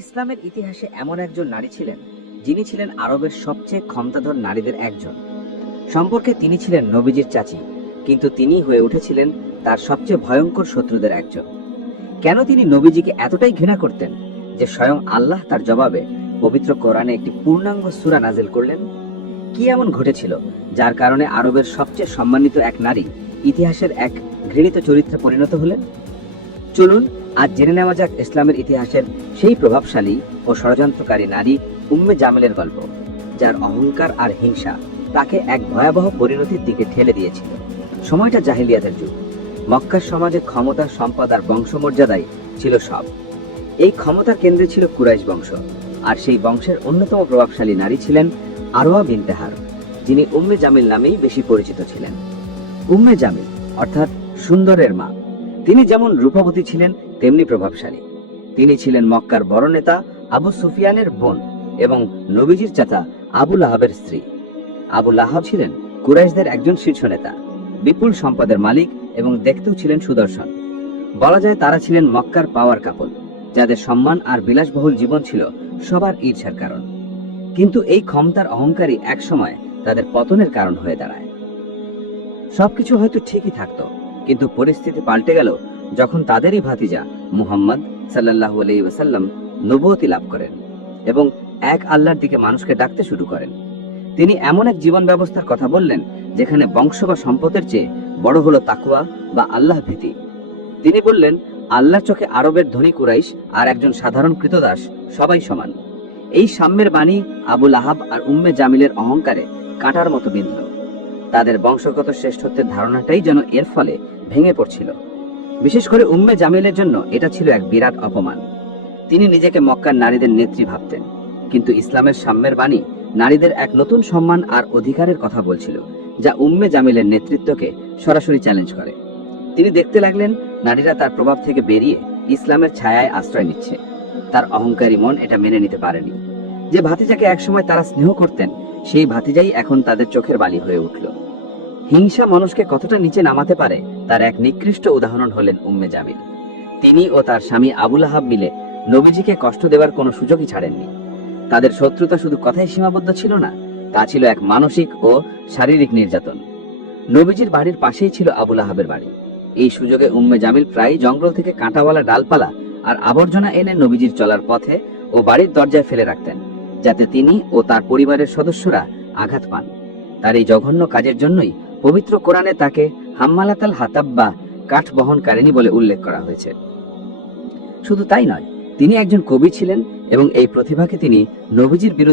ইসলামের ইতিহাসে এমন একজন নারী ছিলেন, যিনি ছিলেন আরবের সবচেয়ে ক্ষমতাধর নারীদের একজন। সম্পর্কে তিনি ছিলেন নবীজির চাচি, কিন্তু তিনি হয়ে উঠেছিলেন তার সবচেয়ে ভয়ঙ্কর শত্রুদের একজন। কেন তিনি নবীজিকে এতটাই ঘৃণা করতেন যে স্বয়ং আল্লাহ তার জবাবে পবিত্র কোরআনে একটি পূর্ণাঙ্গ সুরা নাজিল করলেন? কি এমন ঘটেছিল যার কারণে আরবের সবচেয়ে সম্মানিত এক নারী ইতিহাসের এক ঘৃণিত চরিত্রে পরিণত হলেন? চলুন আজ জেনে নেওয়া যাক ইসলামের ইতিহাসের সেই প্রভাবশালী ও ষড়যন্ত্রকারী নারী উম্মে জামেলের গল্প, যার অহংকার আর হিংসা তাকে এক ভয়াবহ পরিণতির দিকে ঠেলে দিয়েছিল। সময়টা জাহিলিয়াতের যুগ। মক্কার সমাজে ক্ষমতা, সম্পদ আর বংশমর্যাদাই ছিল সব। এই ক্ষমতার কেন্দ্রে ছিল কুরাইশ বংশ, আর সেই বংশের অন্যতম প্রভাবশালী নারী ছিলেন আরোয়া বিনতেহার যিনি উম্মে জামিল নামেই বেশি পরিচিত ছিলেন। উম্মে জামিল, অর্থাৎ সুন্দরের মা। তিনি যেমন রূপবতী ছিলেন তেমনি প্রভাবশালী। তিনি ছিলেন মক্কার বড় নেতা আবু সুফিয়ানের বোন এবং নবীজির চাচা আবু লাহাবের স্ত্রী। আবু লাহাব ছিলেন কুরাইশদের একজন শীর্ষ নেতা, বিপুল সম্পদের মালিক এবং দেখতেও ছিলেন সুদর্শন। বলা যায় তারা ছিলেন মক্কার পাওয়ার কাপল, যাদের সম্মান আর বিলাসবহুল জীবন ছিল সবার ঈর্ষার কারণ। কিন্তু এই ক্ষমতার অহংকারী একসময় তাদের পতনের কারণ হয়ে দাঁড়ায়। সবকিছু হয়তো ঠিকই থাকতো, কিন্তু পরিস্থিতি পাল্টে গেল যখন তাদেরই ভাতিজা মুহাম্মদ সাল্লাল্লাহু আলাইহি ওয়াসাল্লাম নবুয়তি লাভ করেন এবং এক আল্লাহর দিকে মানুষকে ডাকতে শুরু করেন, তিনি এমন এক জীবন ব্যবস্থার কথা বললেন যেখানে বংশ বা সম্পদের চেয়ে বড় হলো তাকুয়া বা আল্লাহ ভীতি। তিনি বললেন, আল্লাহর চোখে আরবের ধনী কুরাইশ আর একজন সাধারণ কৃতদাস সবাই সমান। এই সাম্যের বাণী আবুল আহাব আর উম্মে জামিলের অহংকারে কাঁটার মতো বিঁধল। তাদের বংশগত শ্রেষ্ঠত্বের ধারণাটাই যেন এর ফলে ভেঙে পড়ছিল। বিশেষ করে উম্মে জামিলের জন্য এটা ছিল এক বিরাট অপমান। তিনি নিজেকে মক্কার নারীদের নেত্রী ভাবতেন, কিন্তু ইসলামের সাম্যের বাণী নারীদের এক নতুন সম্মান আর অধিকারের কথা বলছিল, যা উম্মে জামিলের নেতৃত্বকে সরাসরি চ্যালেঞ্জ করে। তিনি দেখতে লাগলেন, নারীরা তার প্রভাব থেকে বেরিয়ে ইসলামের ছায়ায় আশ্রয় নিচ্ছে। তার অহংকারী মন এটা মেনে নিতে পারেনি। যে ভাতিজাকে একসময় তারা স্নেহ করতেন, সেই ভাতিজাই এখন তাদের চোখের বালি হয়ে উঠল। হিংসা মানুষকে কতটা নিচে নামাতে পারে, তার এক নিকৃষ্ট উদাহরণ হলেন উম্মে জামিল। তিনি ও তার স্বামী আবুল আহাব মিলে নবীজিকে কষ্ট দেওয়ার কোনো সুযোগই ছাড়েননি। তাদের শত্রুতা শুধু কথাই সীমাবদ্ধ ছিল না, তা ছিল এক মানসিক ও শারীরিক নির্যাতন। নবীজির বাড়ির পাশেই ছিল আবুল আহাবের বাড়ি। এই সুযোগে উম্মে জামিল প্রায় জঙ্গল থেকে কাঁটাওয়ালা ডালপালা আর আবর্জনা এনে নবীজির চলার পথে ও বাড়ির দরজায় ফেলে রাখতেন, যাতে তিনি ও তার পরিবারের সদস্যরা আঘাত পান। তার এই জঘন্য কাজের জন্যই পবিত্র কোরআনে তাকে হাম্মালাতাল হাতাব্বা কাঠ বহনকারিণী বলে উল্লেখ করা হয়েছে। শুধু তাই নয়, তিনি একজন কবি ছিলেন এবং এই প্রতিভাকে তিনি নবীজির বিরুদ্ধে